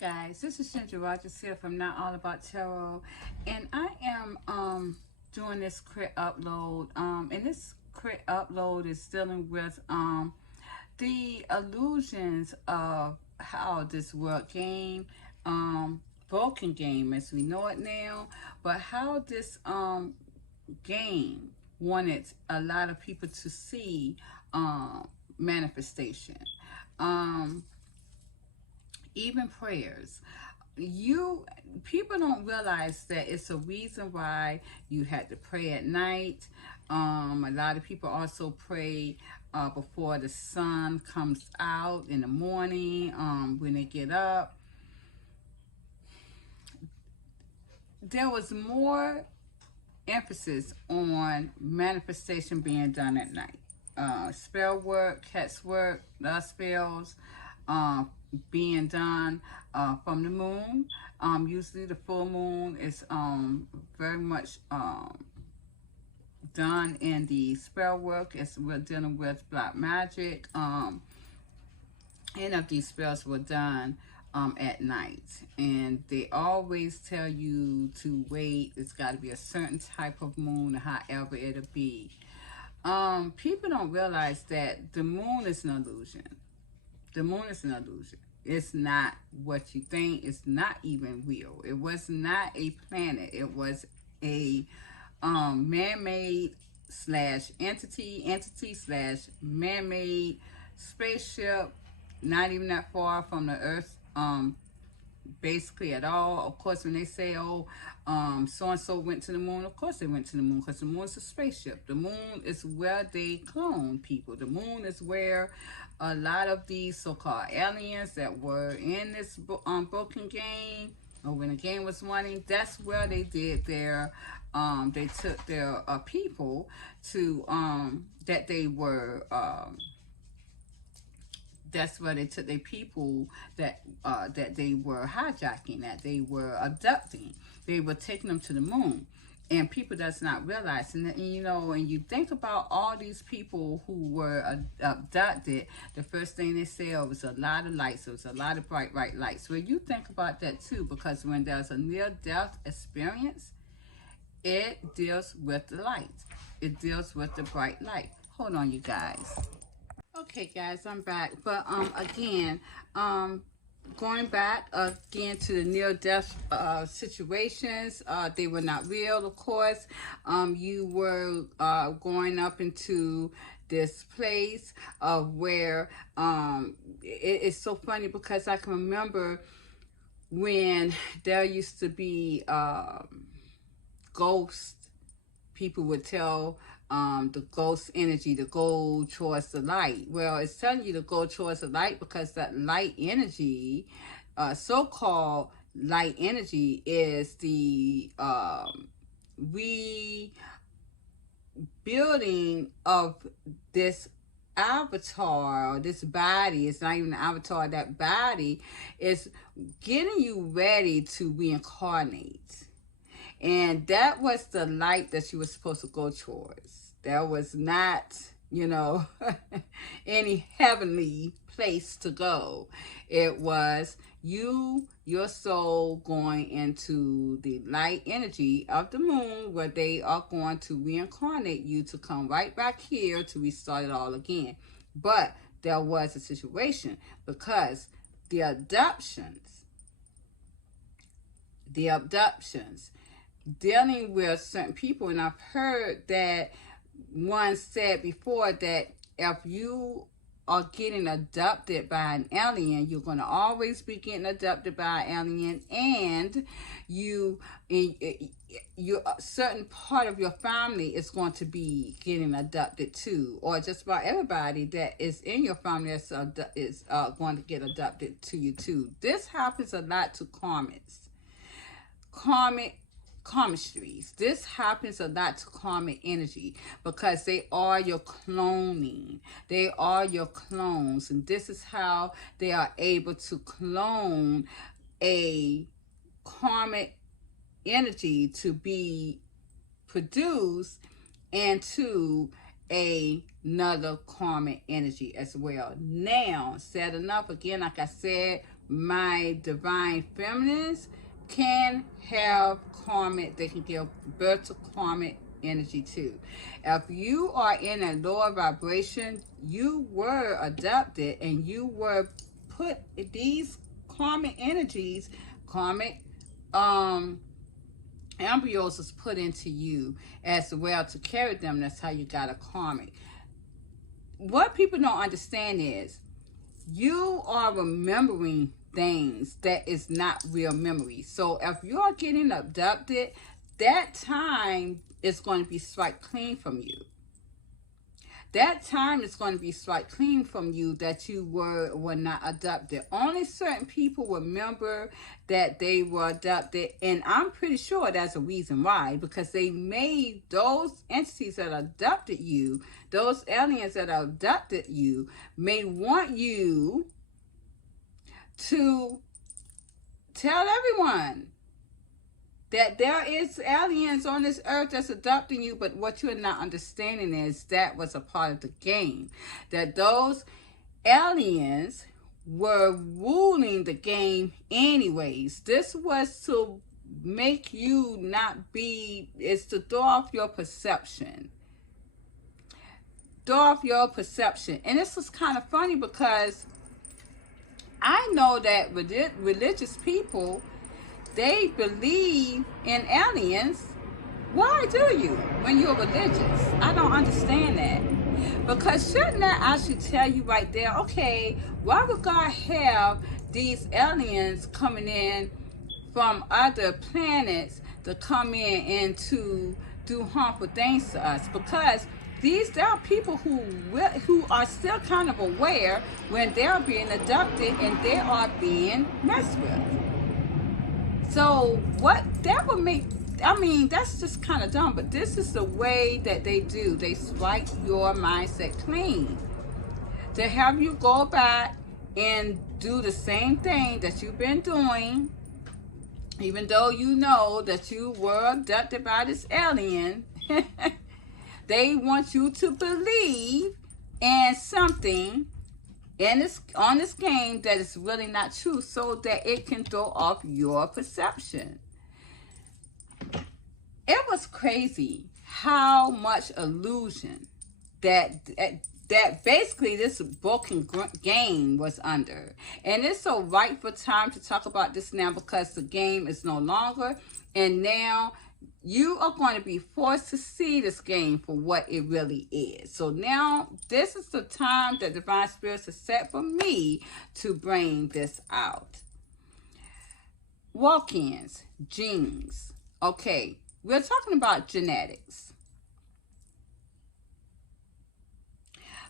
Guys, this is Ginger Rogers here from Not All About Tarot, and I am doing this crit upload. And this crit upload is dealing with the illusions of how this world game, broken game as we know it now, but how this game wanted a lot of people to see manifestation. Um, Even prayers, you people don't realize that it's a reason why you had to pray at night. A lot of people also pray before the sun comes out in the morning, when they get up. There was more emphasis on manifestation being done at night. Spell work, hex work, love spells, uh, being done from the moon. Usually the full moon is very much done in the spell work as we're dealing with black magic. And of these spells were done at night, and they always tell you to wait. It's got to be a certain type of moon, however it'll be. People don't realize that the moon is an illusion. The moon is an illusion. It's not what you think. It's not even real. It was not a planet. It was a man-made slash entity slash man-made spaceship, not even that far from the earth, basically at all. Of course, when they say, oh, so-and-so went to the moon, of course they went to the moon, because the moon is a spaceship. The moon is where they clone people. The moon is where a lot of these so-called aliens that were in this broken game, or when the game was running, that's where they did their, they took their people to, that they were, that's where they took their people that that they were hijacking, that they were abducting. They were taking them to the moon, and people does not realize. And you know, and you think about all these people who were abducted. The first thing they say, oh, it was a lot of lights. It was a lot of bright lights. Well, you think about that too, because when there's a near-death experience, it deals with the light. It deals with the bright light. Hold on, you guys. Okay, guys, I'm back. But again, going back again to the near-death situations, they were not real, of course. You were going up into this place where it's so funny, because I can remember when there used to be ghosts. People would tell the ghost energy to go towards the light. Well, it's telling you to go towards the light because that light energy, so-called light energy, is the rebuilding of this avatar, or this body. It's not even an avatar. That body is getting you ready to reincarnate. And that was the light that you were supposed to go towards. There was not, you know, any heavenly place to go. It was your soul going into the light energy of the moon, where they are going to reincarnate you to come right back here to restart it all again. But there was a situation, because the abductions, dealing with certain people, and I've heard that one said before that if you are getting abducted by an alien, you're going to always be getting abducted by an alien, and you a certain part of your family is going to be getting abducted too, or just about everybody that is in your family is going to get abducted to you too. This happens a lot to karmistries. This happens a lot to karmic energy, because they are your cloning. They are your clones, and this is how they are able to clone a karmic energy to be produced into another karmic energy as well. Now, said enough. Again, like I said, my divine feminines can have karmic, they can give birth to karmic energy too. If you are in a lower vibration, you were adopted and you were put these karmic energies, karmic embryos is put into you as well to carry them. That's how you got a karmic. What people don't understand is you are remembering things that is not real memory. So if you're getting abducted, that time is going to be swiped clean from you. That time is going to be swiped clean from you that you were not adopted. Only certain people remember that they were adopted, and I'm pretty sure that's a reason why, because they made those entities that adopted you, those aliens that abducted you, may want you to tell everyone that there is aliens on this earth that's adopting you, but what you're not understanding is that was a part of the game. That those aliens were ruling the game anyways. This was to make you not be, it's to throw off your perception. Throw off your perception. And this was kind of funny because I know that religious people, they believe in aliens. Why do you when you're religious? I don't understand that. Because shouldn't that actually tell you right there, okay, why would God have these aliens coming in from other planets to come in and to do harmful things to us? Because there are people who are still kind of aware when they're being abducted and they are being messed with. So what that would make, I mean, that's just kind of dumb, but this is the way that they do. They swipe your mindset clean to have you go back and do the same thing that you've been doing, even though you know that you were abducted by this alien. They want you to believe in something on this game that is really not true, so that it can throw off your perception. It was crazy how much illusion that basically this broken game was under. And it's so right for time to talk about this now, because the game is no longer, and now you are going to be forced to see this game for what it really is. So now this is the time that Divine Spirits has set for me to bring this out. Walk-ins, genes. Okay, we're talking about genetics.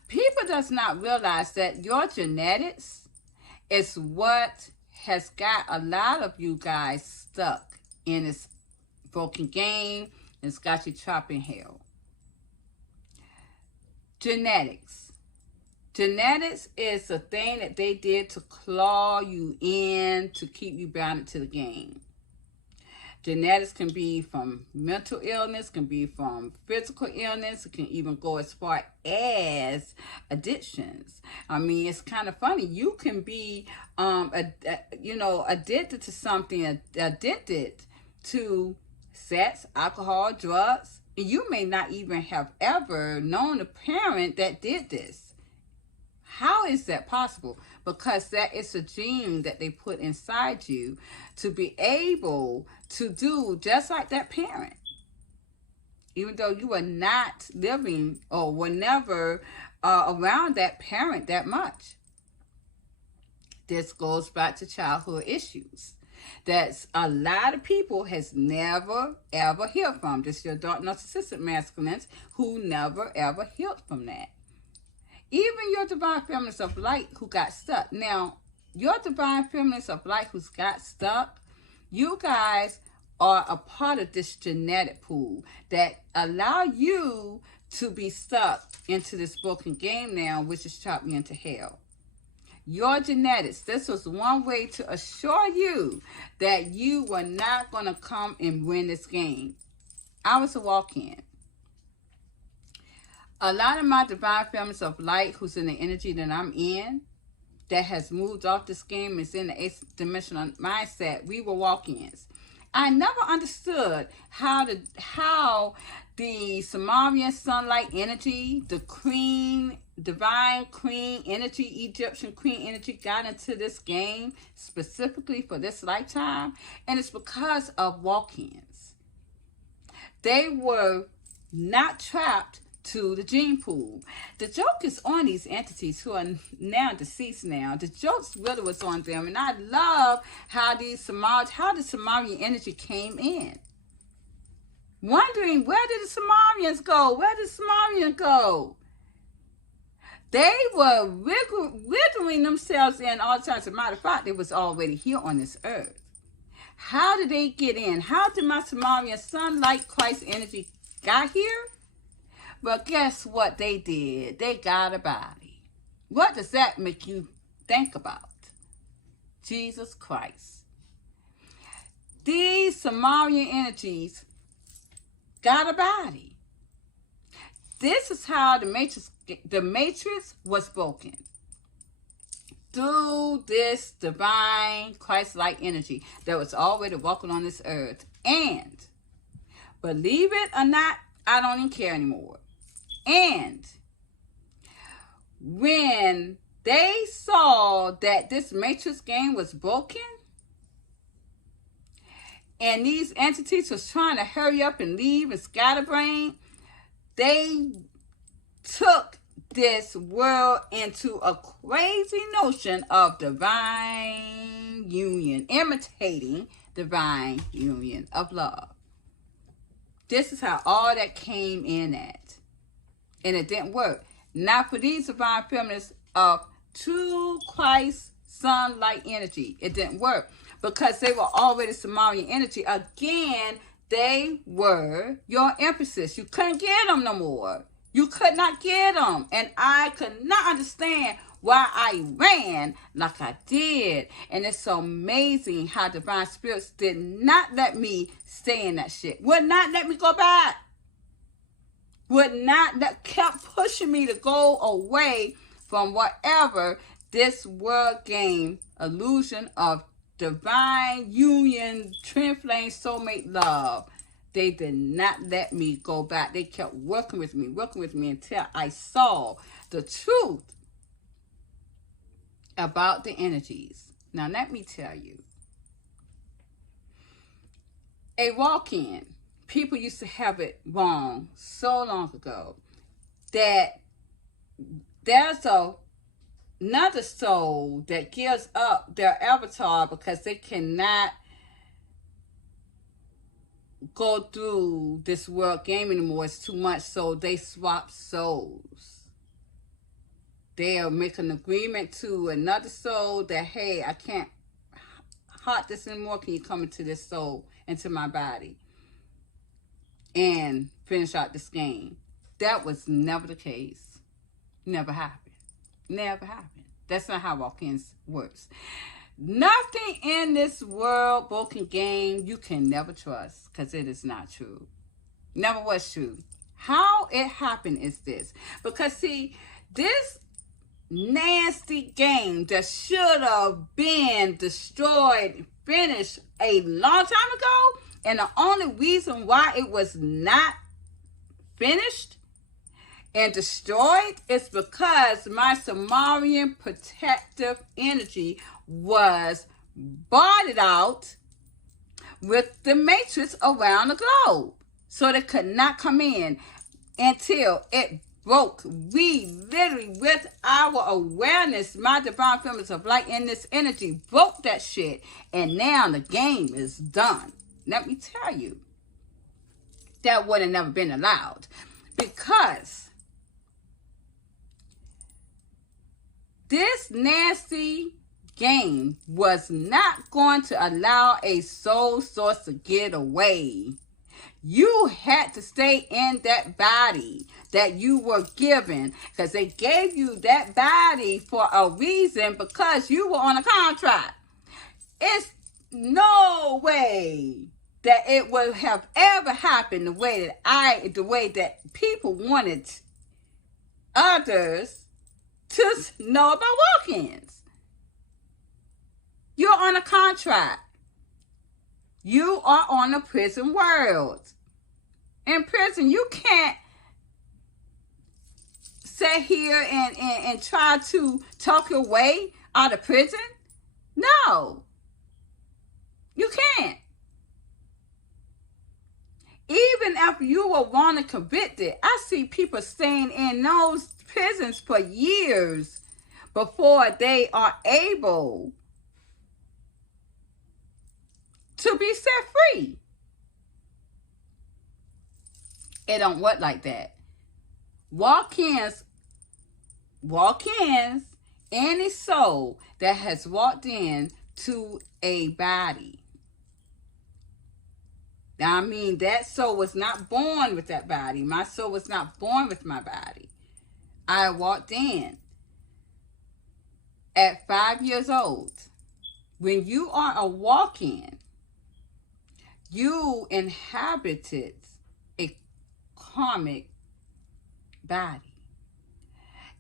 People does not realize that your genetics is what has got a lot of you guys stuck in this broken game. It's got you trapped in hell. Genetics is a thing that they did to claw you in, to keep you bound to the game. Genetics can be from mental illness, can be from physical illness. It can even go as far as addictions. I mean, it's kind of funny. You can be addicted to something, addicted to sex, alcohol, drugs, and you may not even have ever known a parent that did this. How is that possible? Because that is a gene that they put inside you to be able to do just like that parent. Even though you were not living or were never around that parent that much. This goes back to childhood issues. That's a lot of people has never ever healed from. Just your dark narcissistic masculines who never ever healed from that. Even your divine feminines of light who got stuck. Now, your divine feminines of light who's got stuck, you guys are a part of this genetic pool that allow you to be stuck into this broken game now, which is trapping you into hell. Your genetics, this was one way to assure you that you were not going to come and win this game. I was a walk-in. A lot of my divine feminines of light who's in the energy that I'm in, that has moved off this game, is in the eighth dimensional mindset. We were walk-ins. I never understood how the Sumerian sunlight energy, the queen, divine queen energy, Egyptian queen energy got into this game specifically for this lifetime. And it's because of walk-ins. They were not trapped to the gene pool. The joke is on these entities who are now deceased now. The joke's really was on them. And I love how the Sumerian energy came in. Wondering, where did the Sumerians go? Where did the Sumerians go? They were wriggling themselves in all the time. As a matter of fact, they was already here on this earth. How did they get in? How did my Sumerian sunlight Christ energy got here? But guess what they did? They got a body. What does that make you think about? Jesus Christ. These Sumerian energies got a body. This is how the matrix was broken. Through this divine Christ-like energy that was already walking on this earth. And, believe it or not, I don't even care anymore. And when they saw that this matrix game was broken, and these entities was trying to hurry up and leave and scatterbrain, they took this world into a crazy notion of divine union, imitating divine union of love. This is how all that came in at. And it didn't work. Not for these divine feminists of true Christ sunlight energy. It didn't work. Because they were already Sumerian energy. Again, they were your empresses. You couldn't get them no more. You could not get them. And I could not understand why I ran like I did. And it's so amazing how divine spirits did not let me stay in that shit. Would not let me go back. That kept pushing me to go away from whatever this world game illusion of divine union, twin flame, soulmate love. They did not let me go back. They kept working with me until I saw the truth about the energies. Now, let me tell you. A walk-in. People used to have it wrong so long ago that there's another soul that gives up their avatar because they cannot go through this world game anymore. It's too much, so they swap souls. They'll make an agreement to another soul that, hey, I can't heart this anymore. Can you come into this soul, into my body, and finish out this game? That was never the case. Never happened. Never happened. That's not how walk-ins works. Nothing in this world broken game you can never trust, because it is not true. Never was true. How it happened is this. Because see, this nasty game that should have been destroyed, finished a long time ago, and the only reason why it was not finished and destroyed is because my Sumerian protective energy was bonded out with the matrix around the globe. So they could not come in until it broke. We literally, with our awareness, my divine feminines of light in this energy, broke that shit. And now the game is done. Let me tell you, that would have never been allowed. Because this nasty game was not going to allow a soul source to get away. You had to stay in that body that you were given, because they gave you that body for a reason, because you were on a contract. It's no way that it would have ever happened the way that people wanted others to know about walk-ins. You're on a contract. You are on a prison world. In prison, you can't sit here and try to talk your way out of prison. No, you can't. Even if you were wrongly convicted, I see people staying in those prisons for years before they are able to be set free. It don't work like that. Walk-ins, any soul that has walked in to a body. Now, I mean, that soul was not born with that body. My soul was not born with my body. I walked in at 5 years old. When you are a walk-in, you inhabited a karmic body,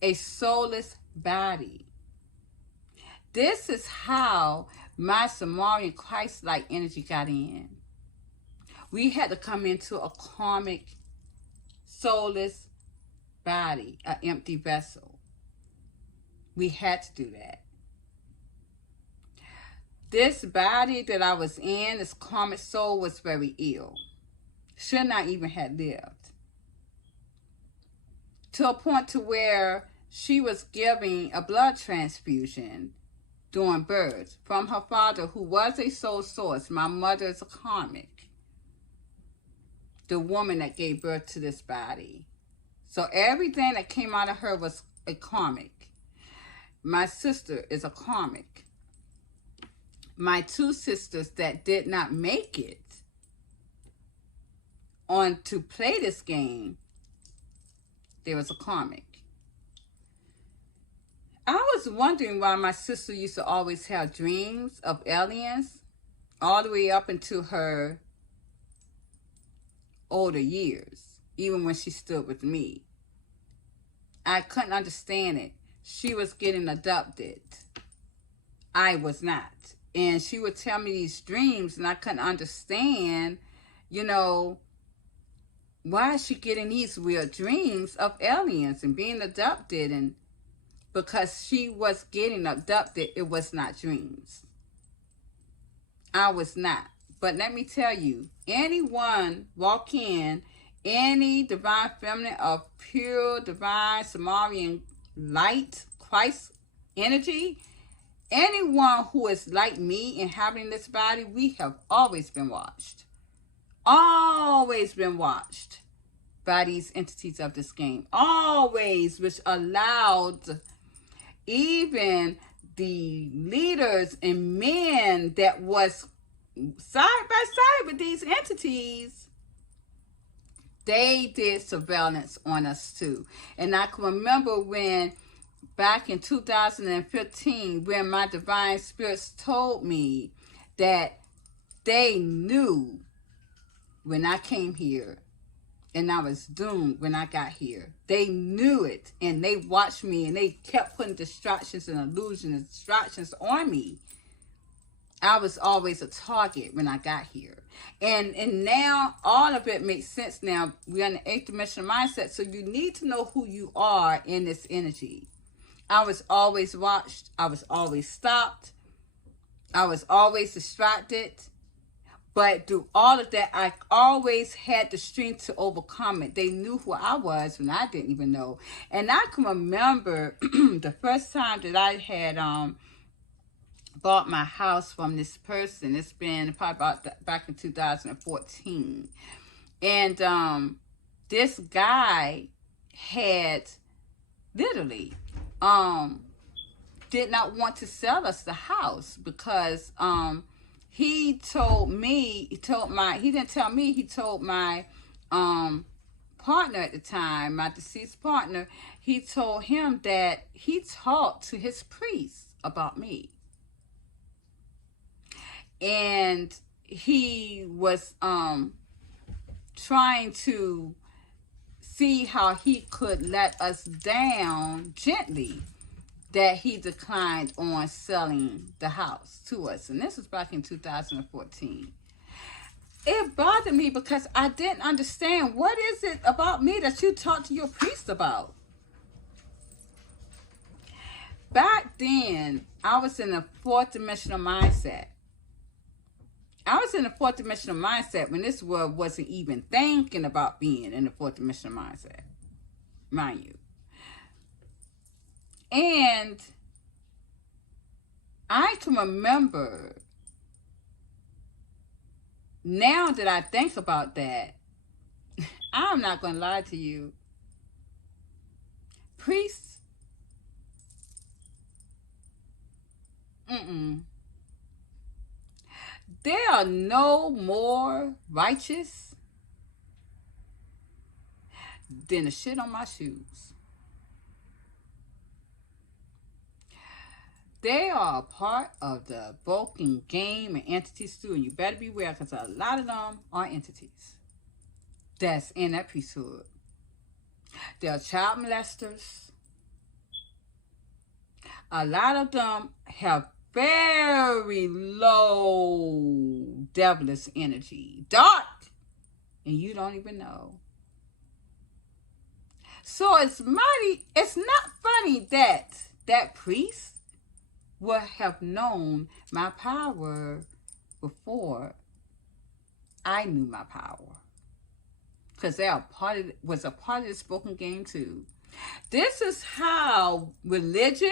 a soulless body. This is how my Samarian Christ-like energy got in. We had to come into a karmic, soulless body, an empty vessel. We had to do that. This body that I was in, this karmic soul, was very ill. Should not even have lived. To a point to where she was giving a blood transfusion during birth from her father, who was a soul source. My mother is a karmic. The woman that gave birth to this body. So everything that came out of her was a karmic. My sister is a karmic. My two sisters that did not make it on to play this game, there was a karmic. I was wondering why my sister used to always have dreams of aliens all the way up into her older years, even when she stood with me. I couldn't understand it. She was getting abducted. I was not. And she would tell me these dreams, and I couldn't understand, why is she getting these weird dreams of aliens and being abducted? And because she was getting abducted, it was not dreams. I was not. But let me tell you, anyone walk in, any divine feminine of pure divine Samarian light, Christ energy, anyone who is like me inhabiting this body, we have always been watched. Always been watched by these entities of this game. Always, which allowed even the leaders and men that was side by side with these entities, they did surveillance on us too. And I can remember when back in 2015, when my divine spirits told me that they knew when I came here and I was doomed when I got here. They knew it, and they watched me, and they kept putting distractions and illusions and distractions on me. I was always a target when I got here. And now all of it makes sense now. We're in the 8th dimensional mindset, so you need to know who you are in this energy. I was always watched. I was always stopped. I was always distracted. But through all of that, I always had the strength to overcome it. They knew who I was when I didn't even know. And I can remember the first time that I had bought my house from this person. It's been probably about back in 2014. And this guy had literally did not want to sell us the house because he told my partner at the time, my deceased partner, he told him that he talked to his priest about me. And he was trying to see how he could let us down gently that he declined on selling the house to us. And this was back in 2014. It bothered me because I didn't understand, what is it about me that you talk to your priest about? Back then, I was in a fourth dimensional mindset. I was in a fourth dimensional mindset when this world wasn't even thinking about being in a fourth dimensional mindset, mind you. And I can remember, now that I think about that, I'm not going to lie to you. Priests, they are no more righteous than the shit on my shoes. They are a part of the broken game and entities too, and you better beware, because a lot of them are entities that's in that priesthood. They are child molesters. A lot of them have very low devilish energy, dark, and you don't even know. So it's not funny that that priest would have known my power before I knew my power, because they was a part of the spoken game too. This is how religion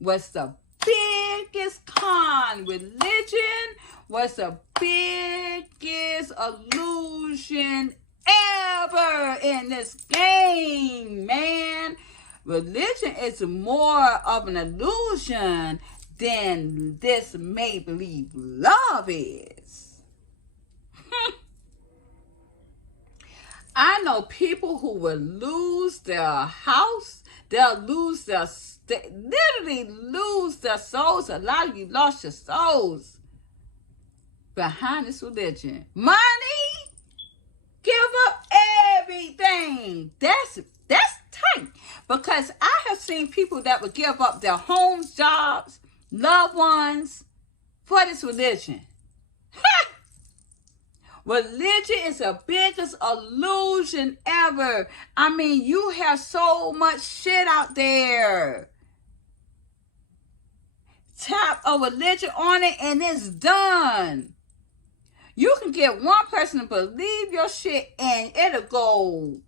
was the biggest con. Religion was the biggest illusion ever in this game, man. Religion is more of an illusion than this make-believe love is. I know people who will lose their house. They'll literally lose their souls. A lot of you lost your souls behind this religion. Money, give up everything. That's tight. Because I have seen people that would give up their homes, jobs, loved ones for this religion. Religion is the biggest illusion ever. I mean, you have so much shit out there. Tap a religion on it and it's done. You can get one person to believe your shit and it'll go.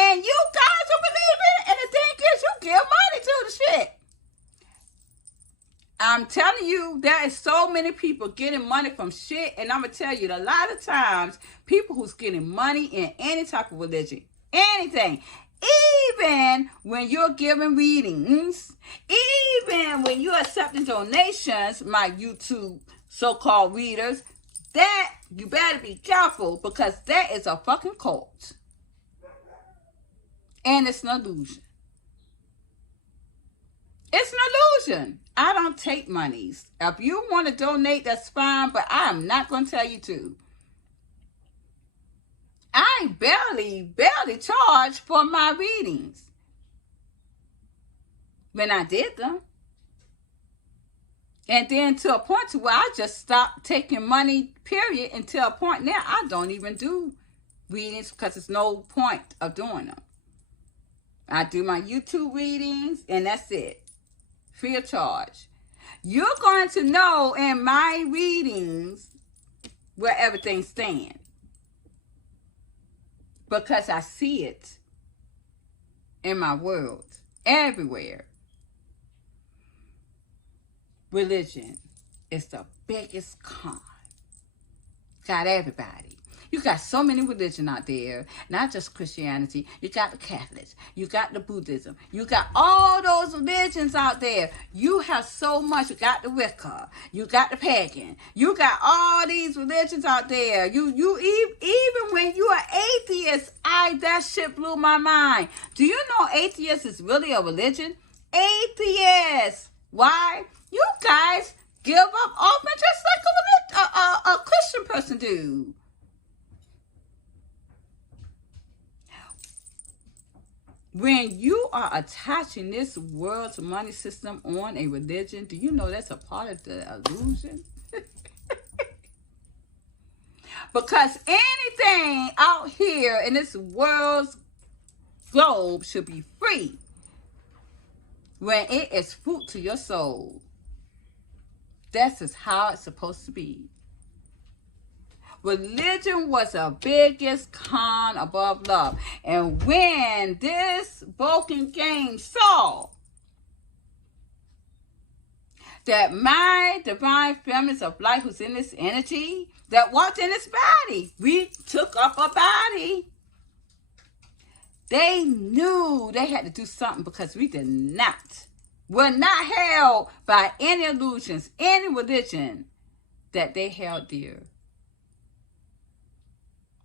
And you guys will believe it. And the thing is, you give money to the shit. I'm telling you, there is so many people getting money from shit. And I'm going to tell you, a lot of times, people who's getting money in any type of religion, anything, even when you're giving readings, even when you're accepting donations, my YouTube so-called readers, that you better be careful, because that is a fucking cult. And it's an illusion. It's an illusion. I don't take monies. If you want to donate, that's fine, but I'm not going to tell you to. I barely charge for my readings when I did them. And then to a point to where I just stopped taking money, period, until a point now I don't even do readings, because there's no point of doing them. I do my YouTube readings and that's it. Free of charge. You're going to know in my readings where everything stands, because I see it in my world, everywhere. Religion is the biggest con. Got everybody. You got so many religions out there, not just Christianity. You got the Catholics. You got the Buddhism. You got all those religions out there. You have so much. You got the Wicca. You got the pagan. You got all these religions out there. You even when you are atheist, that shit blew my mind. Do you know atheist is really a religion? Atheist. Why? You guys give up often just like a Christian person do. When you are attaching this world's money system on a religion, do you know that's a part of the illusion? Because anything out here in this world's globe should be free when it is fruit to your soul. That's just how it's supposed to be. Religion was the biggest con above love. And when this broken game saw that my divine feminines of light who's in this energy that walked in this body, we took up a body. They knew they had to do something because we were not held by any illusions, any religion that they held dear.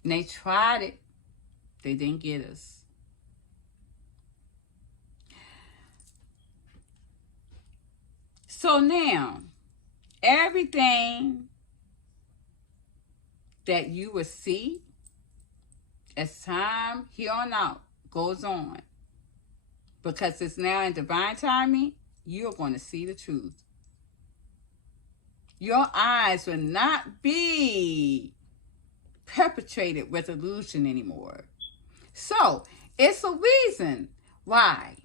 And they tried it. They didn't get us. So now, everything that you will see as time here on out goes on, because it's now in divine timing, you're going to see the truth. Your eyes will not be perpetrated with illusion anymore. So it's a reason why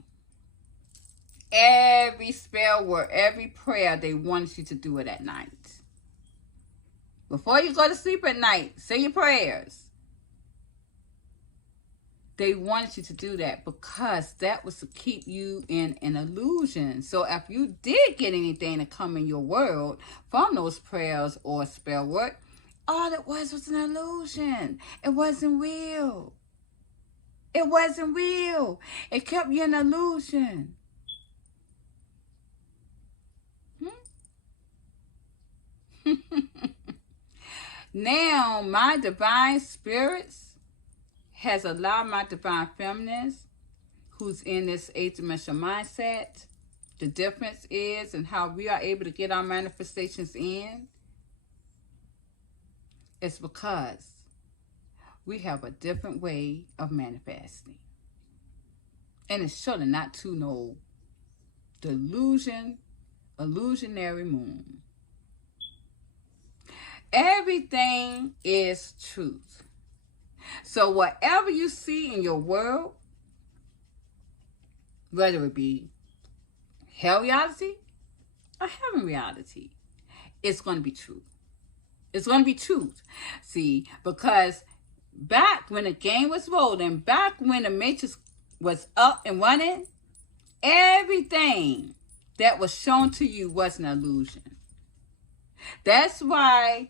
every spell word, every prayer, they want you to do it at night. Before you go to sleep at night, say your prayers. They wanted you to do that because that was to keep you in an illusion. So if you did get anything to come in your world from those prayers or spell work, all it was an illusion. It wasn't real. It wasn't real. It kept you in illusion. Now, my divine spirits has allowed my divine feminines who's in this 8th-dimensional mindset. The difference is in how we are able to get our manifestations in. It's because we have a different way of manifesting. And it's surely not to no illusionary moon. Everything is truth. So whatever you see in your world, whether it be hell reality or heaven reality, it's going to be truth. It's going to be truth. See, because back when the game was rolling, back when the matrix was up and running, everything that was shown to you was an illusion. That's why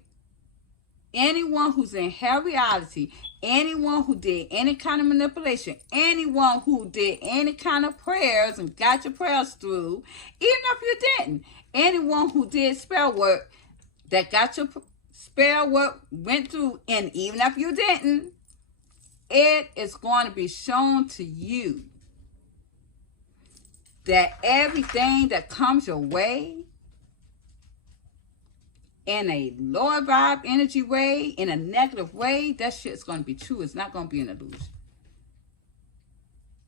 anyone who's in hell reality, anyone who did any kind of manipulation, anyone who did any kind of prayers and got your prayers through, even if you didn't, anyone who did spell work that got your spell work went through, and even if you didn't, it is going to be shown to you that everything that comes your way in a lower vibe energy way, in a negative way, that shit's going to be true. It's not going to be an illusion.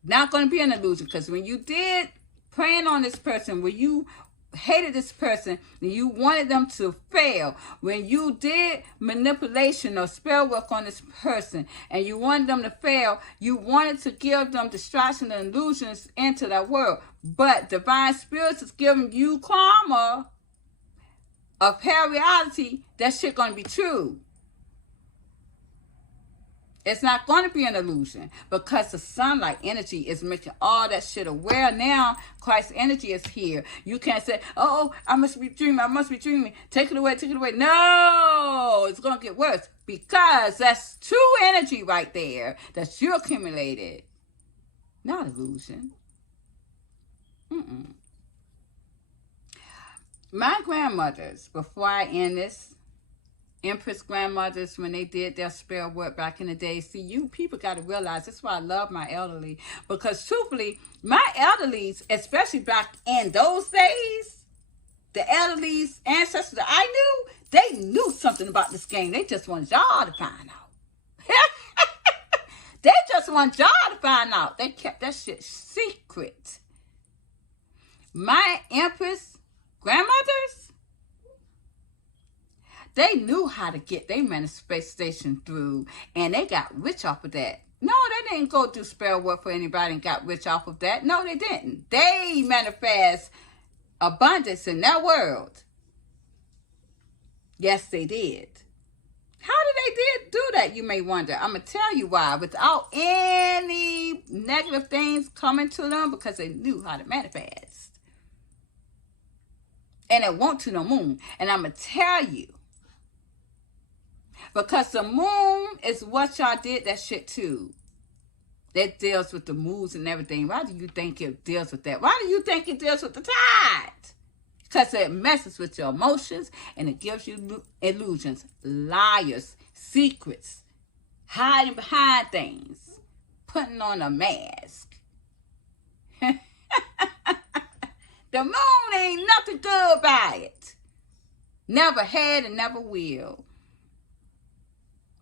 Not going to be an illusion, because when you did praying on this person, when you hated this person and you wanted them to fail, when you did manipulation or spell work on this person and you wanted them to fail, you wanted to give them distraction and illusions into that world. But divine spirits is giving you karma of hell reality. That shit gonna be true. It's not going to be an illusion, because the sunlight energy is making all that shit aware. Now Christ's energy is here. You can't say, oh, I must be dreaming. Take it away. No, it's going to get worse, because that's true energy right there that you accumulated. Not illusion. My grandmothers, before I end this, Empress grandmothers, when they did their spell work back in the day. See, you people got to realize, that's why I love my elderly. Because truthfully, my elderlies, especially back in those days, the elderlies, ancestors that I knew, they knew something about this game. They just wanted y'all to find out. They just want y'all to find out. They kept that shit secret. My Empress grandmothers, they knew how to get their manifestation through, and they got rich off of that. No, they didn't go do spell work for anybody and got rich off of that. No, they didn't. They manifest abundance in their world. Yes, they did. How did they do that, you may wonder. I'm going to tell you why. Without any negative things coming to them, because they knew how to manifest. And it won't to the moon. And I'm going to tell you. Because the moon is what y'all did that shit to. That deals with the moons and everything. Why do you think it deals with that? Why do you think it deals with the tide? Because it messes with your emotions and it gives you illusions, liars, secrets, hiding behind things, putting on a mask. The moon ain't nothing good about it. Never had and never will.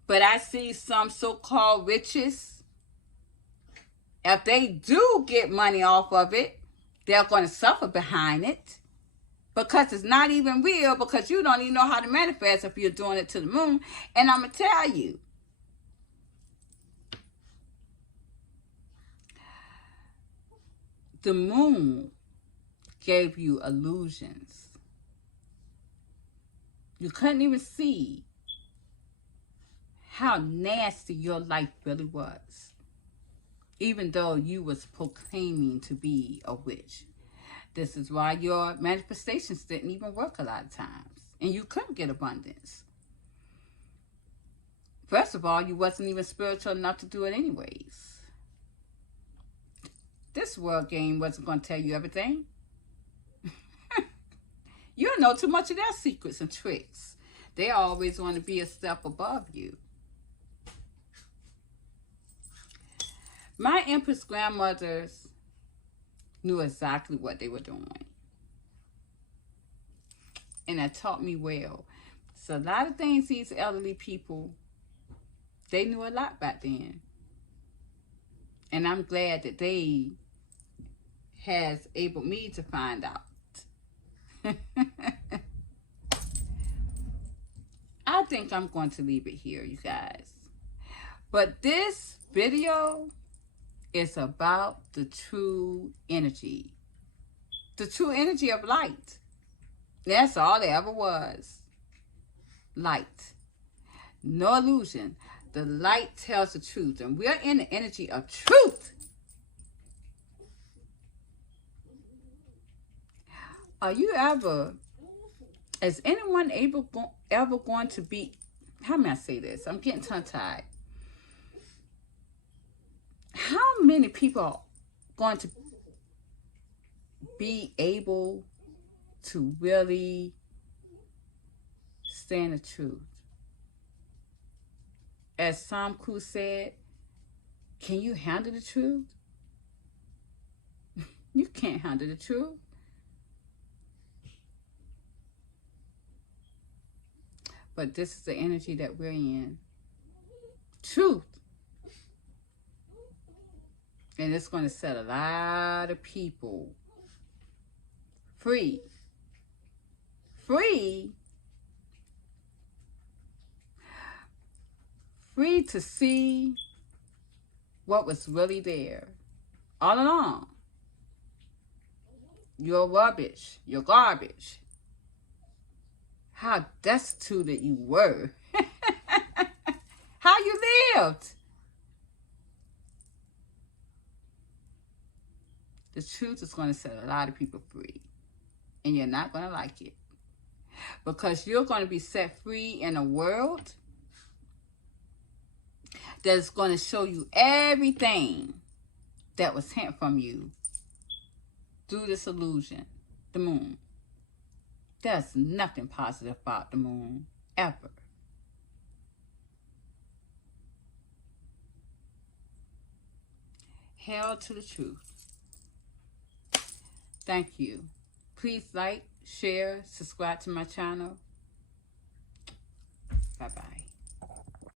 But I see some so-called riches. If they do get money off of it, they're going to suffer behind it. Because it's not even real, because you don't even know how to manifest if you're doing it to the moon. And I'm going to tell you. The moon gave you illusions. You couldn't even see how nasty your life really was. Even though you was proclaiming to be a witch. This is why your manifestations didn't even work a lot of times. And you couldn't get abundance. First of all, you wasn't even spiritual enough to do it anyways. This world game wasn't going to tell you everything. You know too much of their secrets and tricks. They always want to be a step above you. My Empress grandmothers knew exactly what they were doing. And that taught me well. So a lot of things these elderly people, they knew a lot back then. And I'm glad that they has able me to find out. I think I'm going to leave it here, you guys. But this video is about the true energy. The true energy of light. That's all there ever was. Light. No illusion. The light tells the truth. And we're in the energy of truth. Are you ever, is anyone ever going to be, how may I say this? I'm getting tongue-tied. How many people are going to be able to really stand the truth? As Sam Cruz said, can you handle the truth? You can't handle the truth. But this is the energy that we're in. Truth. And it's going to set a lot of people free. Free. Free to see what was really there all along. You're rubbish. You're garbage. How destitute you were. How you lived. The truth is going to set a lot of people free. And you're not going to like it. Because you're going to be set free in a world that's going to show you everything that was hidden from you through this illusion, the moon. There's nothing positive about the moon, ever. Hail to the truth. Thank you. Please like, share, subscribe to my channel. Bye-bye.